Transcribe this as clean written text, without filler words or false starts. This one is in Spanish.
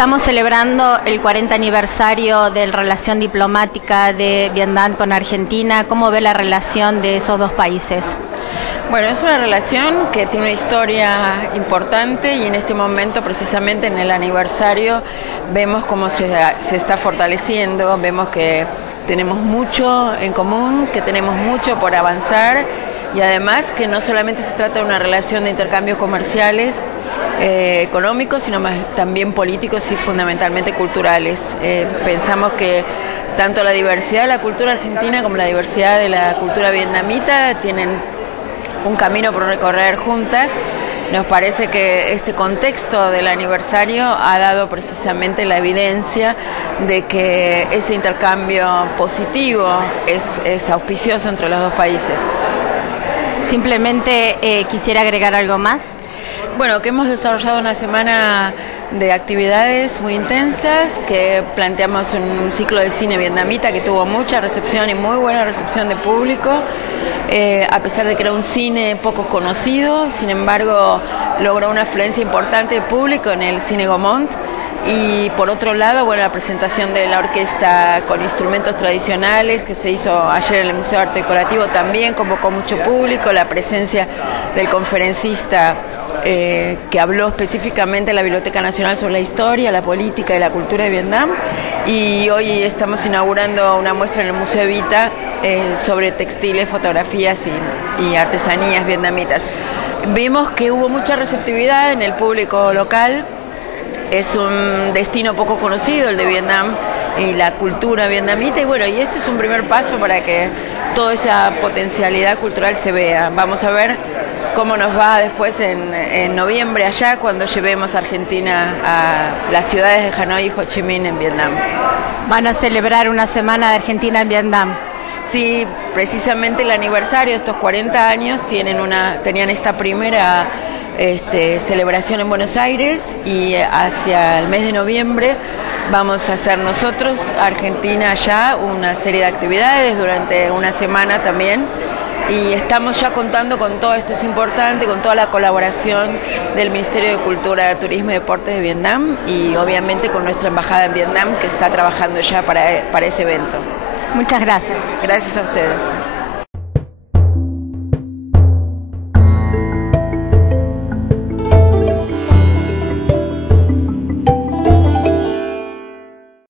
Estamos celebrando el 40 aniversario de la relación diplomática de Vietnam con Argentina. ¿Cómo ve la relación de esos dos países? Bueno, es una relación que tiene una historia importante y en este momento, precisamente en el aniversario, vemos cómo se está fortaleciendo, vemos que tenemos mucho en común, que tenemos mucho por avanzar y además que no solamente se trata de una relación de intercambios comerciales, económicos, sino también políticos y fundamentalmente culturales. Pensamos que tanto la diversidad de la cultura argentina como la diversidad de la cultura vietnamita tienen un camino por recorrer juntas. Nos parece que este contexto del aniversario ha dado precisamente la evidencia de que ese intercambio positivo es auspicioso entre los dos países. Simplemente quisiera agregar algo más. Bueno, que hemos desarrollado una semana de actividades muy intensas, que planteamos un ciclo de cine vietnamita que tuvo mucha recepción y muy buena recepción de público, a pesar de que era un cine poco conocido, sin embargo logró una afluencia importante de público en el Cine Gaumont. Y por otro lado, bueno, la presentación de la orquesta con instrumentos tradicionales que se hizo ayer en el Museo de Arte Decorativo también convocó mucho público, la presencia del conferencista que habló específicamente en la Biblioteca Nacional sobre la historia, la política y la cultura de Vietnam, y hoy estamos inaugurando una muestra en el Museo Evita sobre textiles, fotografías y artesanías vietnamitas. Vimos que hubo mucha receptividad en el público local. Es un destino poco conocido el de Vietnam y la cultura vietnamita, y bueno, y este es un primer paso para que toda esa potencialidad cultural se vea. Vamos a ver cómo nos va después en noviembre allá, cuando llevemos a Argentina a las ciudades de Hanoi y Ho Chi Minh en Vietnam. ¿Van a celebrar una semana de Argentina en Vietnam? Sí, precisamente el aniversario de estos 40 años tenían esta primera celebración en Buenos Aires, y hacia el mes de noviembre vamos a hacer nosotros, Argentina, allá una serie de actividades durante una semana también, y estamos ya contando con todo esto, es importante, con toda la colaboración del Ministerio de Cultura, Turismo y Deportes de Vietnam, y obviamente con nuestra embajada en Vietnam, que está trabajando ya para ese evento. Muchas gracias. Gracias a ustedes.